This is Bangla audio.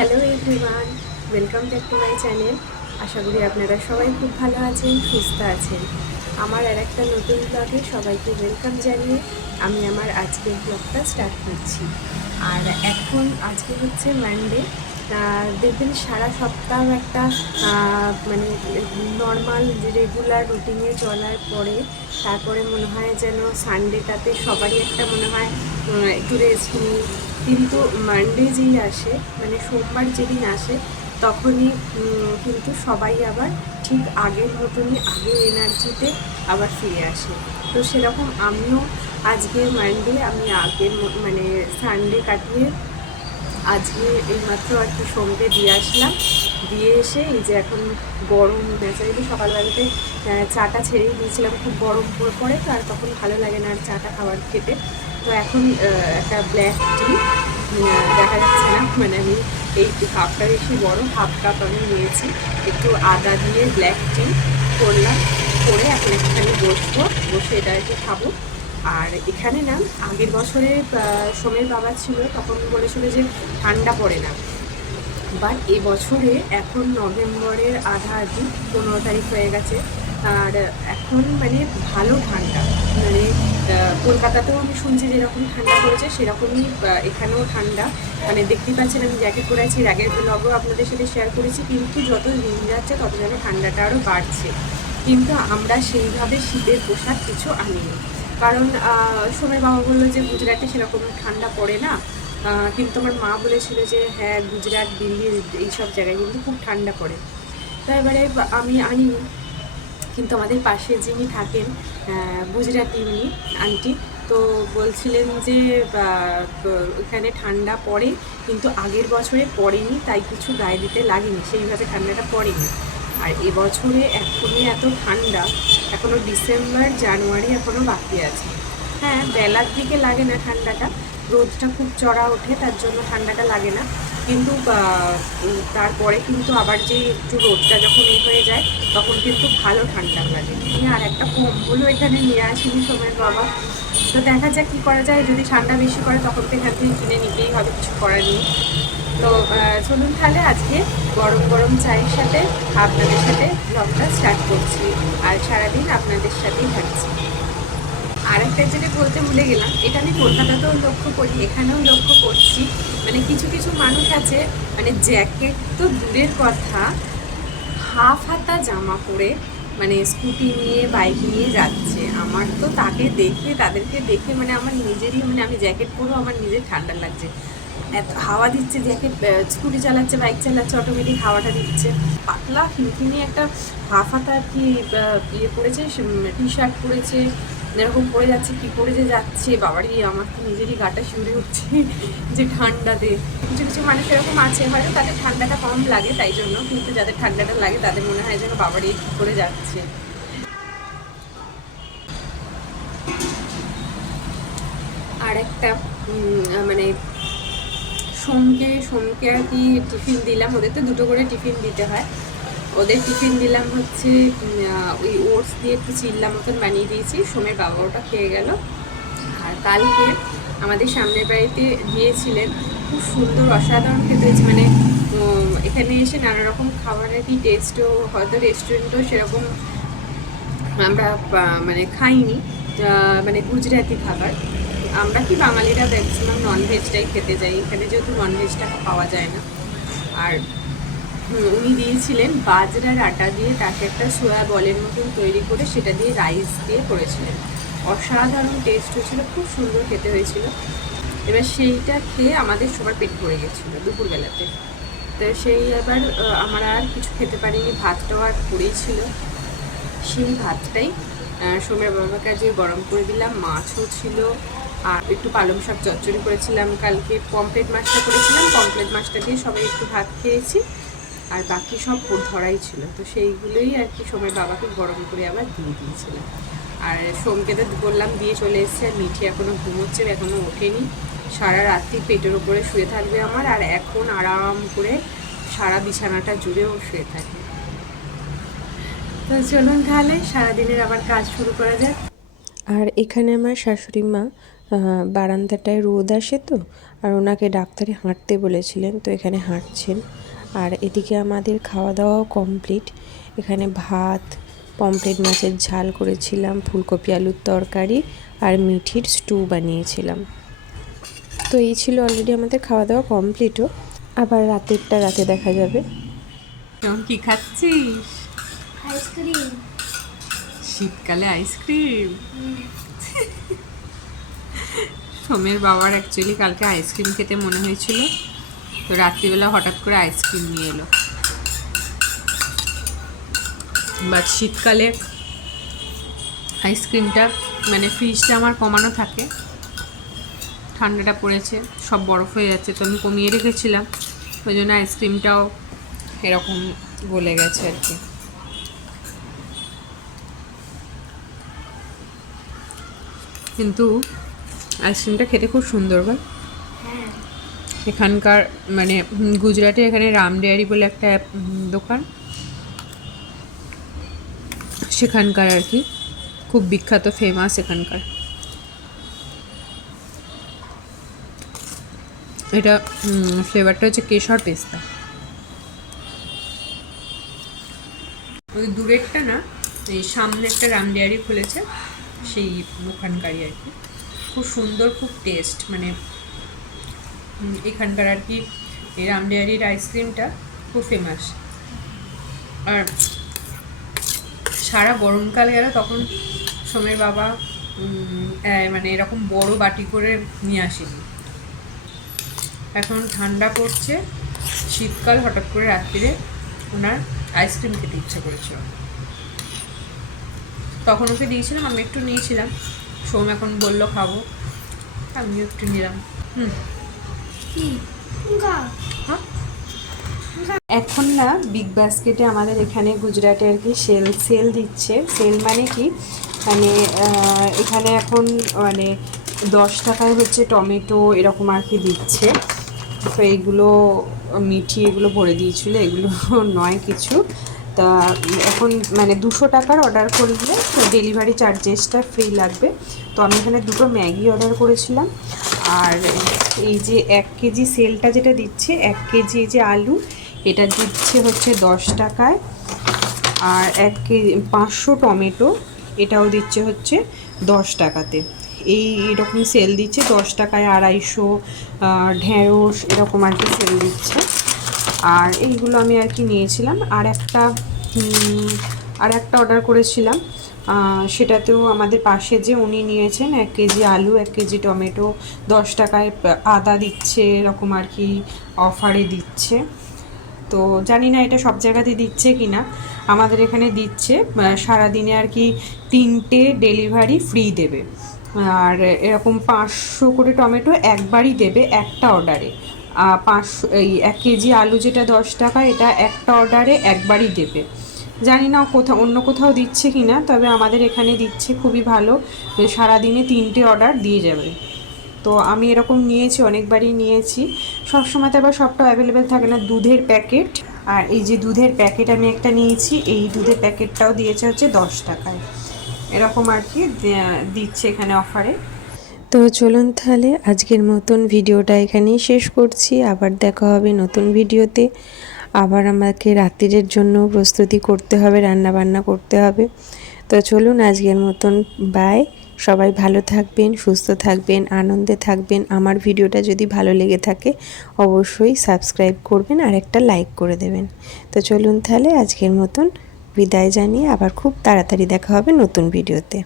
Hello everyone, welcome back to my channel. আশা করি আপনারা সবাই খুব ভালো আছেন, সুস্থ আছেন। আমার আর একটা নতুন ব্লগে সবাইকে ওয়েলকাম জানিয়ে আমি আমার আজকের ব্লগটা স্টার্ট করছি। আর এখন আজকে হচ্ছে মানডে। দেখবেন সারা সপ্তাহ একটা মানে নর্মাল রেগুলার রুটিনে চলার পরে তারপরে মনে হয় যেন সানডেটাতে সবারই একটা মনে হয় একটু রেস্ট নিই। কিন্তু মানডে যেই আসে, মানে সোমবার যেদিন আসে, তখনই কিন্তু সবাই আবার ঠিক আগের মতনই আগের এনার্জিতে আবার ফিরে আসে। তো সেরকম আমিও আজকে মানডে আমি আগের মানে সানডে কাটিয়ে আজকে এইমাত্র আর কি সোমকে দিয়ে আসলাম। দিয়ে এসে এই যে এখন গরম, ন্যাচারালি সকালবেলাতে চাটা ছেড়েই দিয়েছিলাম, খুব গরম পড়ে তো আর তখন ভালো লাগে না আর চাটা খাবার খেতে। তো এখন একটা ব্ল্যাক টি, দেখা যাচ্ছে না, মানে আমি এই কাপটা বেশি বড়, হাফ কাপ আমি নিয়েছি, একটু আদা দিয়ে ব্ল্যাক টি করলাম, করে এখন একটুখানি বসে এটা একটু খাবো। আর এখানে না আগের বছরে সোমের বাবা ছিল, তখন বলেছিল যে ঠান্ডা পড়ে না, বাট এবছরে এখন নভেম্বরের আধা আধি 15 তারিখ হয়ে গেছে, আর এখন মানে ভালো ঠান্ডা। মানে কলকাতাতেও আমি শুনছি যেরকম ঠান্ডা পড়েছে সেরকমই এখানেও ঠান্ডা। মানে দেখতেই পাচ্ছেন আমি জ্যাকেট পরে আছি, আগের ব্লগও আপনাদের সাথে শেয়ার করেছি, কিন্তু যত দিন যাচ্ছে তত যেন ঠান্ডাটা আরও বাড়ছে। কিন্তু আমরা সেইভাবে শীতের পোশাক কিছু আনিনি, কারণ সোমের বাবা বললো যে গুজরাটে সেরকম ঠান্ডা পড়ে না। কিন্তু আমার মা বলেছিল যে হ্যাঁ, গুজরাট, দিল্লি এইসব জায়গায় কিন্তু খুব ঠান্ডা পড়ে। তো এবারে আমি আনিনি, কিন্তু আমাদের পাশে যিনি থাকেন গুজরাটি উনি আন্টি, তো বলছিলেন যে এখানে ঠান্ডা পড়ে, কিন্তু আগের বছরে পড়েনি, তাই কিছু গায়ে দিতে লাগেনি, সেইভাবে ঠান্ডাটা পড়েনি। আর এবছরে এখনই এত ঠান্ডা, এখনও ডিসেম্বর জানুয়ারি এখনও বাকি আছে। হ্যাঁ, বেলার দিকে লাগে না ঠান্ডাটা, রোদটা খুব চড়া ওঠে, তার জন্য ঠান্ডাটা লাগে না। কিন্তু তারপরে কিন্তু আবার যে একটু রোদটা যখন হয়ে যায় তখন কিন্তু ভালো ঠান্ডা লাগে। আর একটা কম্বলও এখানে নিয়ে আসিনি সময়ের বাবা। তো দেখা যাক কী করা যায়, যদি ঠান্ডা বেশি করে তখন তো এখান থেকে কিনে নিতেই হবে, কিছু করার নেই। তো চলুন তাহলে আজকে গরম গরম চায়ের সাথে আপনাদের সাথে ব্লগটা স্টার্ট করছি, আর সারাদিন আপনাদের সাথেই থাকছি। আর একটা যেটা বলতে ভুলে গেলাম, এটা আমি কলকাতাতেও লক্ষ্য করি, এখানেও লক্ষ্য করছি, মানে কিছু কিছু মানুষ আছে, মানে জ্যাকেট তো দূরের কথা, হাফ হাতা জামা পরে মানে স্কুটি নিয়ে বাইক নিয়ে যাচ্ছে। আমার তো তাদেরকে দেখে মানে আমার নিজেরই, মানে আমি জ্যাকেট পরেও আমার নিজের ঠান্ডা লাগছে, এত হাওয়া দিচ্ছে। জ্যাকেট, স্কুটি চালাচ্ছে, বাইক চালাচ্ছে, অটোমেটিক হাওয়াটা দিচ্ছে। পাতলা ফিনফিনি একটা হাফ হাতা আর কি ইয়ে পরেছে, টি শার্ট পরেছে, এরকম পরে যাচ্ছে, কী করে যে যাচ্ছে বাবারই, আমার তো নিজেরই গাটা শিউরে উঠছে যে ঠান্ডাতে। কিছু কিছু মানুষ এরকম আছে, হয়তো তাদের ঠান্ডাটা কম লাগে তাই জন্য, কিন্তু যাদের ঠান্ডাটা লাগে তাদের মনে হয় যেন বাবারই কী করে যাচ্ছে। আর একটা মানে সোমকে আর কি টিফিন দিলাম, ওদের তো দুটো করে টিফিন দিতে হয়। ওদের টিফিন দিলাম হচ্ছে ওই ওটস দিয়ে একটু চিল্লা মতন বানিয়ে দিয়েছি, সোমের বাবা ওটা খেয়ে গেল। আর কালকে আমাদের সামনের বাড়িতে দিয়েছিলেন, খুব সুন্দর অসাধারণ খেতে হয়েছে। মানে এখানে এসে নানা রকম খাবারের কি টেস্টও, হয়তো রেস্টুরেন্টও সেরকম আমরা মানে খাইনি, মানে গুজরাটি খাবার। আমরা কি বাঙালিরা ম্যাক্সিমাম ননভেজটাই খেতে যাই, এখানে যেহেতু ননভেজটা পাওয়া যায় না। আর উনি দিয়েছিলেন বাজরার আটা দিয়ে, তাকে একটা সোয়া বলের মতন তৈরি করে সেটা দিয়ে রাইস দিয়ে করেছিলেন, অসাধারণ টেস্ট হয়েছিল, খুব সুন্দর খেতে হয়েছিল। এবার সেইটা খেয়ে আমাদের সবার পেট ভরে গেছিলো দুপুরবেলাতে। তো সেই আবার আমরা আর কিছু খেতে পারিনি, ভাতটাও আর পড়েই ছিল। সেই ভাতটাই সোমের বাবার কাছে গরম করে দিলাম, মাছও ছিল, আর একটু পালং শাক চচ্চড়ি করেছিলাম, কালকে পমফ্রেট মাছটা করেছিলাম, পমফ্রেট মাছটা দিয়ে সবাই একটু ভাত খেয়েছি, আর বাকি সব ধরাই ছিল। তো সেইগুলোই আর কি সোমের বাবাকে গরম করে আবার দিয়ে দিয়েছিলাম। আর সোমকে তো বললাম দিয়ে চলে এসছে, আর মিঠি এখনও ঘুমোচ্ছে, এখনও ওঠেনি, সারা রাত্রি পেটের ওপরে শুয়ে থাকবে আমার, আর এখন আরাম করে সারা বিছানাটা জুড়েও শুয়ে থাকে। তো চলুন তাহলে সারাদিনের আবার কাজ শুরু করা যাক। আর এখানে আমার শাশুড়ি মা বারান্দাটায় রোদ আসে তো, আর ওনাকে ডাক্তারে হাঁটতে বলেছিলেন, তো এখানে হাঁটছেন। আর এদিকে আমাদের খাওয়া দাওয়াও কমপ্লিট। এখানে ভাত, পমফ্রেট মাছের ঝাল করেছিলাম, ফুলকপি আলুর তরকারি আর মিঠির স্টু বানিয়েছিলাম। তো এই ছিল অলরেডি আমাদের খাওয়া দাওয়া কমপ্লিটও। আবার রাতেরটা রাতে দেখা যাবে। কেমন কি খাচ্ছিস? আইসক্রিম। শীতকালে আইসক্রিম? সোমের বাবার অ্যাকচুয়ালি কালকে আইসক্রিম খেতে মনে হয়েছিল, তো রাত্রিবেলা হঠাৎ করে আইসক্রিম নিয়ে এলো। বাট শীতকালে আইসক্রিমটা মানে ফ্রিজটা আমার কমানো থাকে, ঠান্ডাটা পড়েছে, সব বরফ হয়ে যাচ্ছে, তো আমি কমিয়ে রেখেছিলাম, ওই জন্য আইসক্রিমটাও এরকম গলে গেছে আর কি। কিন্তু আইসক্রিমটা খেতে খুব সুন্দর বল। এখানকার মানে গুজরাটে এখানে রাম ডেয়ারি বলে একটা দোকান, সেখানকার আর কি খুব বিখ্যাত, ফেমাস এখানকার। এটা ফ্লেভারটা হচ্ছে কেশর পেস্তা। ওই দূরেরটা না, এই সামনে একটা রাম ডেয়ারি খুলেছে, সেই ওখানকারই আর কি। খুব সুন্দর, খুব টেস্ট, মানে এখানকার আর কি এই রাম ডেয়ারির আইসক্রিমটা খুব ফেমাস। আর সারা গরমকাল গেল তখন সোমের বাবা মানে এরকম বড় বাটি করে নিয়ে আসেনি। এখন ঠান্ডা পড়ছে, শীতকাল, হঠাৎ করে রাত্রিরে ওনার আইসক্রিম খেতে ইচ্ছা করেছিল, তখন ওকে দিয়েছিলাম, আমি একটু নিয়েছিলাম। সোম এখন বললো খাবো, আমিও একটু নিলাম। হ্যাঁ, এখন না বিগ বাস্কেটে আমাদের এখানে গুজরাটে আর কি সেল দিচ্ছে। সেল মানে কি, মানে এখানে এখন মানে 10 টাকায় হচ্ছে টমেটো এরকম আর কি দিচ্ছে। তো এইগুলো মিঠি এগুলো ভরে দিয়েছিল, এগুলো নয় কিছু। তা এখন মানে 200 টাকার অর্ডার করলে ডেলিভারি চার্জেসটা ফ্রি লাগবে। তো আমি এখানে 2টো ম্যাগি অর্ডার করেছিলাম। আর এই যে 1 কেজি সেলটা যেটা দিচ্ছে, 1 কেজি এই যে আলু, এটা দিচ্ছে হচ্ছে 10 টাকায়। আর 1 কেজি 500 টমেটো, এটাও দিচ্ছে হচ্ছে 10 টাকাতে। এইরকম সেল দিচ্ছে, 10 টাকায় 250 ঢেঁড়স এরকম আর কি সেল দিচ্ছে। আর এইগুলো আমি আর কি নিয়েছিলাম। আর একটা অর্ডার করেছিলাম, সেটাতেও আমাদের পাশে যে উনি নিয়েছেন 1 কেজি আলু, 1 কেজি টমেটো, 10 টাকায় আদা দিচ্ছে, এরকম আর কি অফারে দিচ্ছে। তো জানি না এটা সব জায়গাতে দিচ্ছে কি না, আমাদের এখানে দিচ্ছে। সারাদিনে আর কি 3টে ডেলিভারি ফ্রি দেবে। আর এরকম 500 করে টমেটো একবারই দেবে একটা অর্ডারে। 500 এই 1 কেজি আলু যেটা 10 টাকা, এটা একটা অর্ডারে একবারই দেবে। জানি না অন্য কোথাও দিচ্ছে কি না, তবে আমাদের এখানে দিচ্ছে, খুবই ভালো। সারাদিনে 3টে অর্ডার দিয়ে যাবে। তো আমি এরকম নিয়েছি, অনেকবারই নিয়েছি। সবসময় তো আবার সবটা অ্যাভেলেবেল থাকে না। দুধের প্যাকেট, আর এই যে দুধের প্যাকেট আমি একটা নিয়েছি, এই দুধের প্যাকেটটাও দিয়েছে হচ্ছে 10 টাকায়, এরকম আর কি দিচ্ছে এখানে অফারে। তো চলুন তাহলে আজকের মতন ভিডিওটা এখানেই শেষ করছি। আবার দেখা হবে নতুন ভিডিওতে। আবার আমাকে রাত্রিরের জন্য প্রস্তুতি করতে হবে, রান্না বান্না করতে হবে। তো চলুন আজকের মতন বাই। সবাই ভালো থাকবেন, সুস্থ থাকবেন, আনন্দে থাকবেন। আমার ভিডিওটা যদি ভালো লেগে থাকে অবশ্যই সাবস্ক্রাইব করবেন আর একটা লাইক করে দেবেন। তো চলুন তাহলে আজকের মতন বিদায় জানিয়ে আবার খুব তাড়াতাড়ি দেখা হবে নতুন ভিডিওতে।